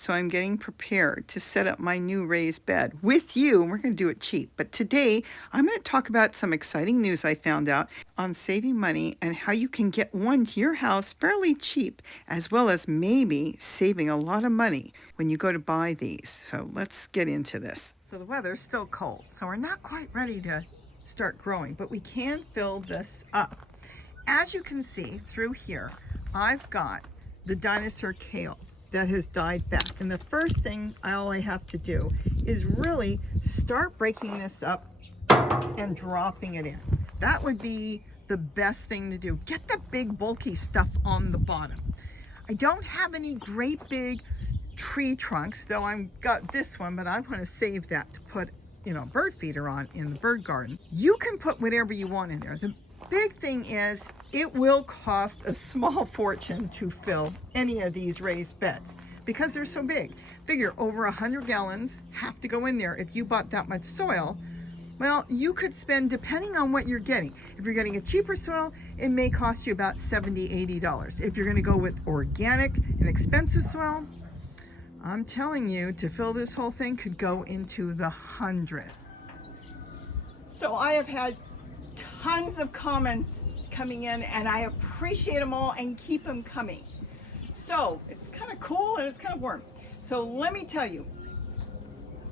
So I'm getting prepared to set up my new raised bed with you, and we're going to do it cheap. But today I'm going to talk about some exciting news I found out on saving money and how you can get one to your house fairly cheap, as well as maybe saving a lot of money when you go to buy these. So let's get into this. So the weather's still cold, so we're not quite ready to start growing, but we can fill this up. As you can see through here, I've got the dinosaur kale that has died back. And the first thing all I have to do is really start breaking this up and dropping it in. That would be the best thing to do. Get the big bulky stuff on the bottom. I don't have any great big tree trunks, though I've got this one, but I want to save that to put, bird feeder on in the bird garden. You can put whatever you want in there. The big thing is it will cost a small fortune to fill any of these raised beds because they're so big. Figure over 100 gallons have to go in there. If you bought that much soil, well, you could spend, depending on what you're getting. If you're getting a cheaper soil, it may cost you about $70, $80. If you're going to go with organic and expensive soil, I'm telling you, to fill this whole thing could go into the hundreds. So I have had tons of comments coming in, and I appreciate them all and keep them coming. So it's kind of cool and it's kind of warm. So let me tell you,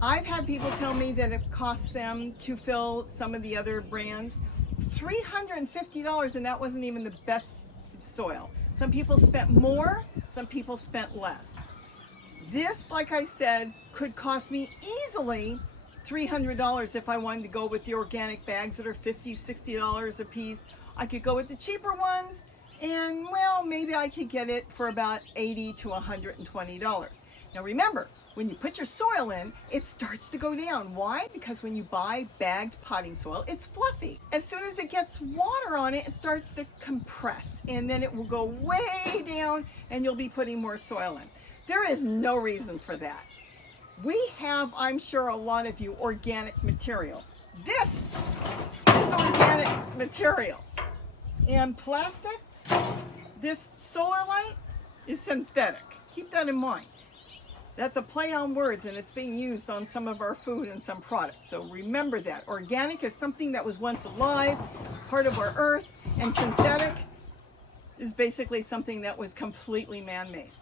I've had people tell me that it costs them to fill some of the other brands $350, and that wasn't even the best soil. Some people spent more, some people spent less. This, like I said, could cost me easily $300 if I wanted to go with the organic bags that are $50, $60 a piece. I could go with the cheaper ones, and well, maybe I could get it for about $80 to $120. Now remember, when you put your soil in, it starts to go down. Why? Because when you buy bagged potting soil, it's fluffy. As soon as it gets water on it, it starts to compress, and then it will go way down, and you'll be putting more soil in. There is no reason for that. We have, I'm sure a lot of you, organic material. This is organic material. And plastic, this solar light is synthetic. Keep that in mind. That's a play on words, and it's being used on some of our food and some products. So remember that. Organic is something that was once alive, part of our earth, and synthetic is basically something that was completely man-made.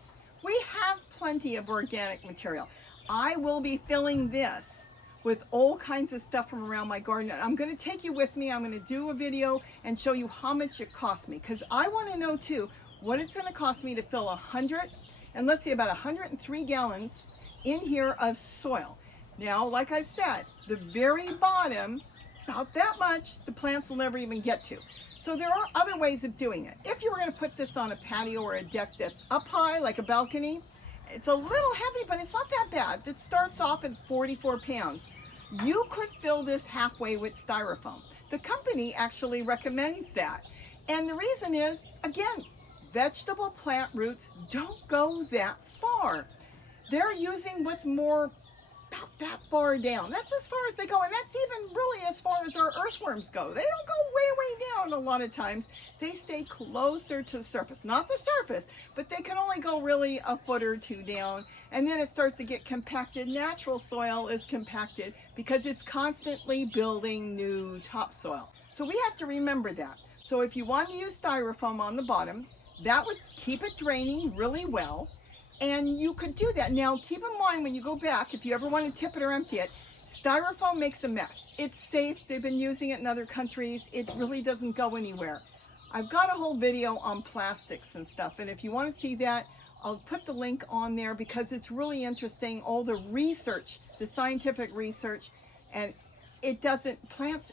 We have plenty of organic material. I will be filling this with all kinds of stuff from around my garden. I'm going to take you with me. I'm going to do a video and show you how much it cost me, because I want to know too what it's going to cost me to fill 100 and let's see, about 103 gallons in here of soil. Now, like I said, the very bottom, about that much, the plants will never even get to. So there are other ways of doing it. If you were going to put this on a patio or a deck that's up high, like a balcony, it's a little heavy, but it's not that bad. It starts off at 44 pounds. You could fill this halfway with styrofoam. The company actually recommends that. And the reason is, again, vegetable plant roots don't go that far. They're using what's more about that far down. That's as far as they go, and that's even really as far as our earthworms go. They don't go way down a lot of times. They stay closer to the surface. Not the surface, but they can only go really a foot or two down, and then it starts to get compacted. Natural soil is compacted because it's constantly building new topsoil. So we have to remember that. So if you want to use styrofoam on the bottom, that would keep it draining really well. And you could do that. Now, keep in mind when you go back, if you ever want to tip it or empty it, styrofoam makes a mess. It's safe. They've been using it in other countries. It really doesn't go anywhere. I've got a whole video on plastics and stuff, and if you want to see that, I'll put the link on there because it's really interesting, all the research, the scientific research, and it doesn't, plants,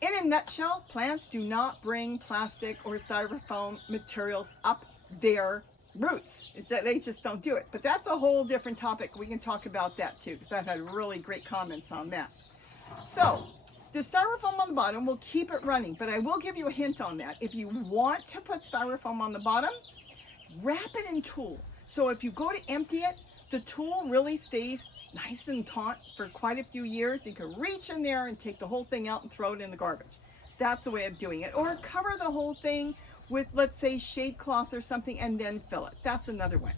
in a nutshell, plants do not bring plastic or styrofoam materials up their roots. They just don't do it. But that's a whole different topic. We can talk about that too, because I've had really great comments on that. So the styrofoam on the bottom will keep it running, but I will give you a hint on that. If you want to put styrofoam on the bottom, wrap it in tulle. So if you go to empty it, the tulle really stays nice and taut for quite a few years. You can reach in there and take the whole thing out and throw it in the garbage. That's the way of doing it. Or cover the whole thing with, let's say, shade cloth or something and then fill it. That's another way.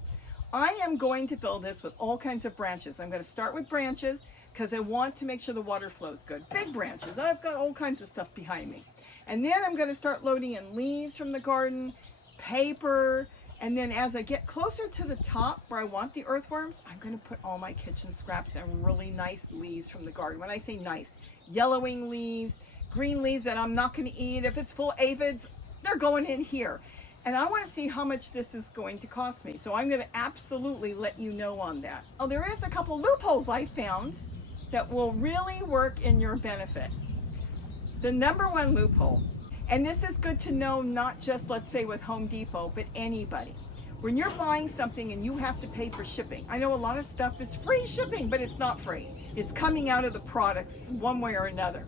I am going to fill this with all kinds of branches. I'm going to start with branches because I want to make sure the water flows good. Big branches. I've got all kinds of stuff behind me. And then I'm going to start loading in leaves from the garden, paper, and then as I get closer to the top where I want the earthworms, I'm going to put all my kitchen scraps and really nice leaves from the garden. When I say nice, yellowing leaves, green leaves that I'm not going to eat. If it's full of aphids, they're going in here. And I want to see how much this is going to cost me. So I'm going to absolutely let you know on that. Oh, there is a couple loopholes I found that will really work in your benefit. The number one loophole, and this is good to know not just, let's say, with Home Depot, but anybody. When you're buying something and you have to pay for shipping, I know a lot of stuff is free shipping, but it's not free. It's coming out of the products one way or another.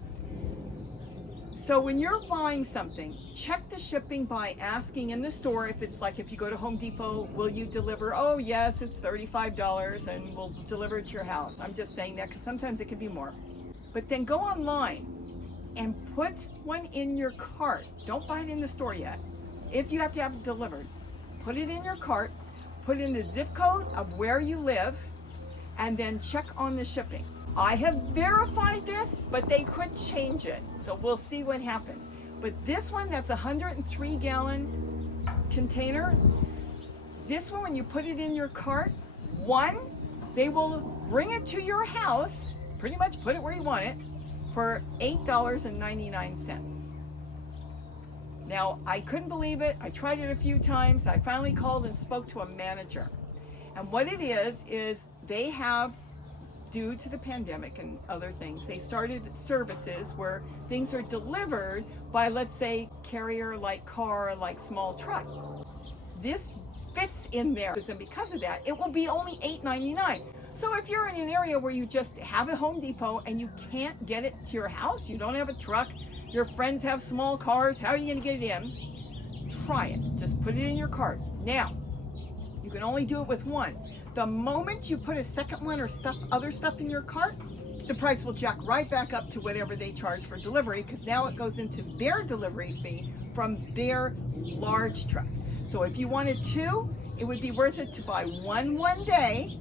So when you're buying something, check the shipping by asking in the store. If it's like, if you go to Home Depot, will you deliver? Oh yes, it's $35 and we'll deliver it to your house. I'm just saying that because sometimes it could be more. But then go online and put one in your cart. Don't buy it in the store yet. If you have to have it delivered, put it in your cart, put in the zip code of where you live, and then check on the shipping. I have verified this, but they could change it. So we'll see what happens. But this one, that's a 103-gallon container. This one, when you put it in your cart, one, they will bring it to your house, pretty much put it where you want it, for $8.99. Now, I couldn't believe it. I tried it a few times. I finally called and spoke to a manager. And what it is they have, due to the pandemic and other things, they started services where things are delivered by, let's say, carrier like car, like small truck. This fits in there, and because of that, it will be only $8.99. So if you're in an area where you just have a Home Depot and you can't get it to your house, you don't have a truck, your friends have small cars, how are you going to get it in? Try it. Just put it in your cart. Now, you can only do it with one. The moment you put a second one or other stuff in your cart, the price will jack right back up to whatever they charge for delivery, because now it goes into their delivery fee from their large truck. So if you wanted two, it would be worth it to buy one day,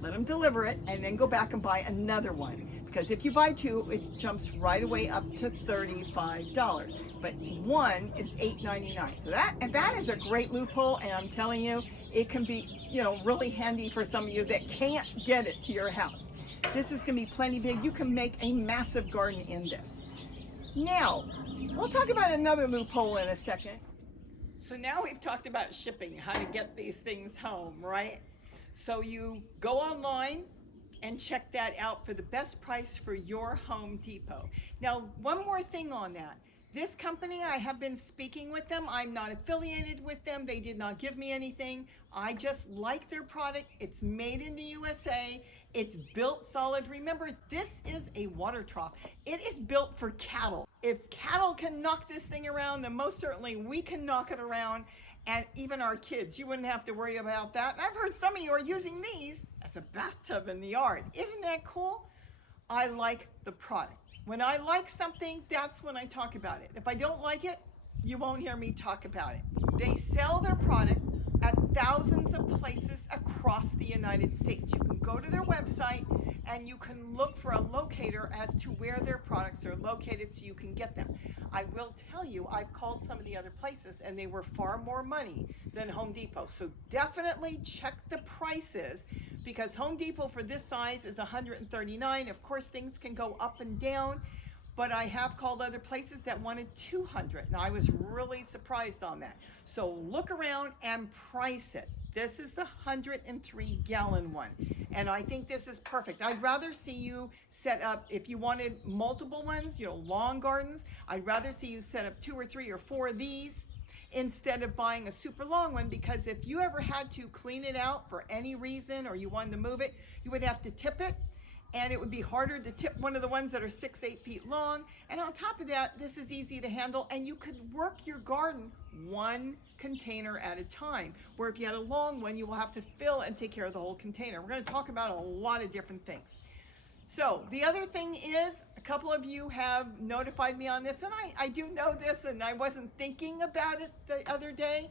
let them deliver it, and then go back and buy another one. Because if you buy two, it jumps right away up to $35. But one is $8.99. So that is a great loophole, and I'm telling you, it can be, really handy for some of you that can't get it to your house. This is going to be plenty big. You can make a massive garden in this. Now, we'll talk about another loophole in a second. So now we've talked about shipping, how to get these things home, right? So you go online and check that out for the best price for your Home Depot. Now, one more thing on that. This company, I have been speaking with them. I'm not affiliated with them. They did not give me anything. I just like their product. It's made in the USA. It's built solid. Remember, this is a water trough. It is built for cattle. If cattle can knock this thing around, then most certainly we can knock it around. And even our kids, you wouldn't have to worry about that. And I've heard some of you are using these as a bathtub in the yard. Isn't that cool? I like the product. When I like something, that's when I talk about it. If I don't like it, you won't hear me talk about it. They sell their product at thousands of places across the United States. You can go to their website and you can look for a locator as to where their products are located so you can get them. I will tell you, I've called some of the other places and they were far more money than Home Depot. So definitely check the prices, because Home Depot for this size is $139. Of course, things can go up and down, but I have called other places that wanted $200. Now, I was really surprised on that. So look around and price it. This is the 103-gallon one, and I think this is perfect. I'd rather see you set up, if you wanted multiple ones, long gardens, I'd rather see you set up 2 or 3 or 4 of these instead of buying a super long one, because if you ever had to clean it out for any reason or you wanted to move it, you would have to tip it. And it would be harder to tip one of the ones that are 6-8 feet long. And on top of that, this is easy to handle, and you could work your garden one container at a time, where if you had a long one, you will have to fill and take care of the whole container. We're going to talk about a lot of different things. So the other thing is, a couple of you have notified me on this, and I do know this, and I wasn't thinking about it the other day.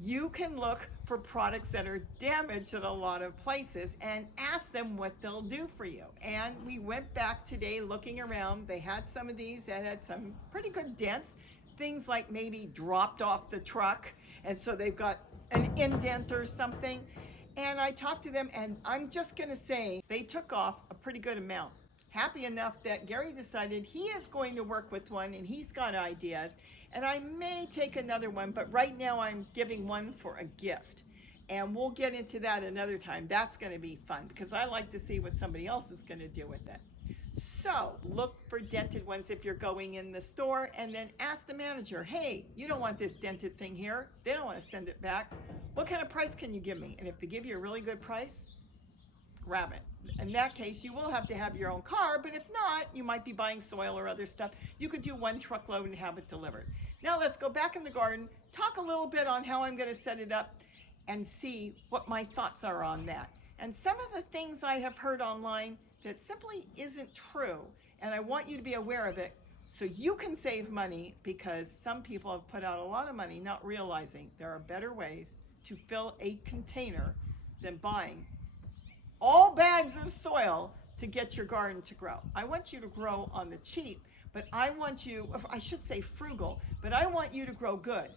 You can look for products that are damaged at a lot of places and ask them what they'll do for you. And we went back today looking around. They had some of these that had some pretty good dents, things like maybe dropped off the truck, and so they've got an indent or something. And I talked to them, and I'm just gonna say they took off a pretty good amount. Happy enough that Gary decided he is going to work with one, and he's got ideas, and I may take another one, but right now I'm giving one for a gift, and we'll get into that another time. That's going to be fun because I like to see what somebody else is going to do with it. So look for dented ones if you're going in the store, and then ask the manager, hey, you don't want this dented thing here. They don't want to send it back. What kind of price can you give me? And if they give you a really good price, grab it. In that case, you will have to have your own car, but if not, you might be buying soil or other stuff. You could do one truckload and have it delivered. Now let's go back in the garden, talk a little bit on how I'm going to set it up, and see what my thoughts are on that. And some of the things I have heard online that simply isn't true, and I want you to be aware of it so you can save money, because some people have put out a lot of money not realizing there are better ways to fill a container than buying all bags of soil to get your garden to grow. I want you to grow on the cheap, but I want you, I should say frugal, but I want you to grow good.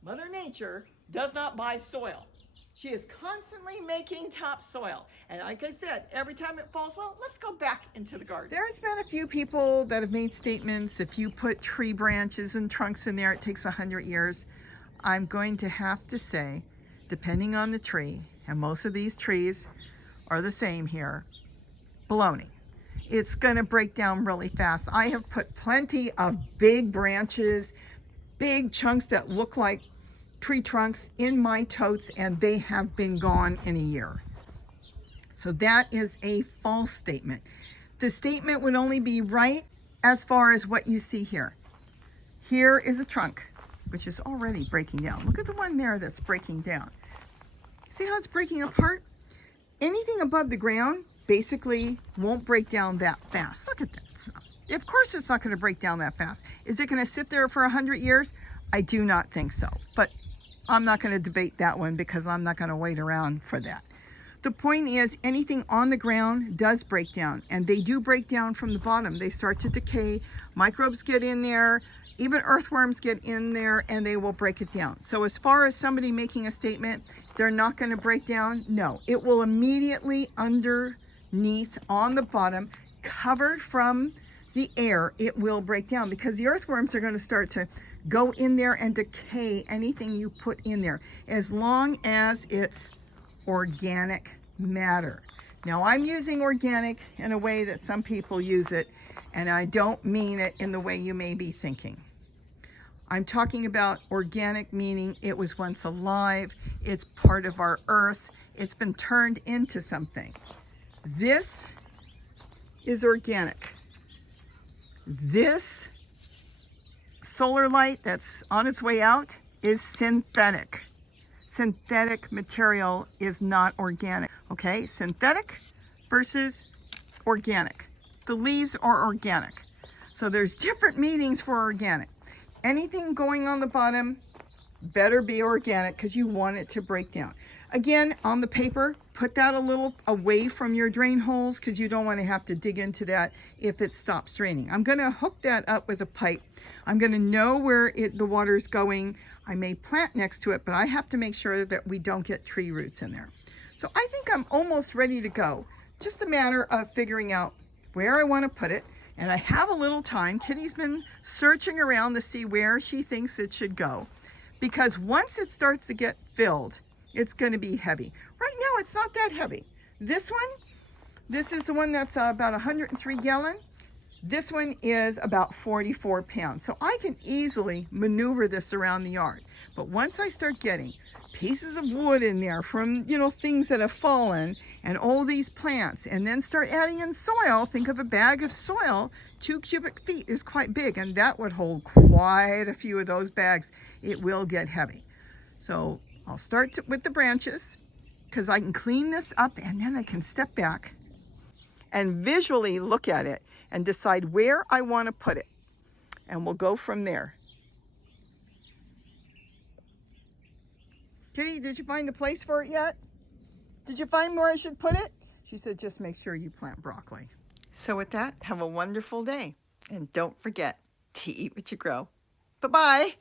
Mother Nature does not buy soil. She is constantly making topsoil. And like I said, every time it falls, well, let's go back into the garden. There's been a few people that have made statements, if you put tree branches and trunks in there, it takes 100 years. I'm going to have to say, depending on the tree, and most of these trees are the same here, baloney. It's going to break down really fast. I have put plenty of big branches, big chunks that look like tree trunks in my totes, and they have been gone in a year. So that is a false statement. The statement would only be right as far as what you see here. Here is a trunk, which is already breaking down. Look at the one there that's breaking down. See how it's breaking apart? Anything above the ground basically won't break down that fast. Look at that stuff. Of course it's not going to break down that fast. Is it going to sit there for 100 years? I do not think so. But I'm not going to debate that one because I'm not going to wait around for that. The point is, anything on the ground does break down, and they do break down from the bottom. They start to decay, microbes get in there, even earthworms get in there, and they will break it down. So as far as somebody making a statement, they're not going to break down, no. It will immediately underneath on the bottom, covered from the air, it will break down because the earthworms are going to start to go in there and decay anything you put in there, as long as it's organic matter. Now I'm using organic in a way that some people use it, and I don't mean it in the way you may be thinking. I'm talking about organic, meaning it was once alive, it's part of our earth, it's been turned into something. This is organic. This solar light that's on its way out is synthetic. Synthetic material is not organic, okay? Synthetic versus organic. The leaves are organic. So there's different meanings for organic. Anything going on the bottom better be organic because you want it to break down. Again, on the paper, put that a little away from your drain holes because you don't want to have to dig into that if it stops draining. I'm going to hook that up with a pipe. I'm going to know where the water is going. I may plant next to it, but I have to make sure that we don't get tree roots in there. So I think I'm almost ready to go. Just a matter of figuring out where I want to put it. And I have a little time. Kitty's been searching around to see where she thinks it should go. Because once it starts to get filled, it's going to be heavy. Right now, it's not that heavy. This is the one that's about 103 gallon. This one is about 44 pounds. So I can easily maneuver this around the yard. But once I start getting pieces of wood in there from, things that have fallen and all these plants, and then start adding in soil, think of a bag of soil, 2 cubic feet is quite big, and that would hold quite a few of those bags. It will get heavy. So I'll start with the branches because I can clean this up, and then I can step back and visually look at it and decide where I want to put it. And we'll go from there. Kitty, did you find a place for it yet? Did you find where I should put it? She said, just make sure you plant broccoli. So with that, have a wonderful day. And don't forget to eat what you grow. Bye-bye.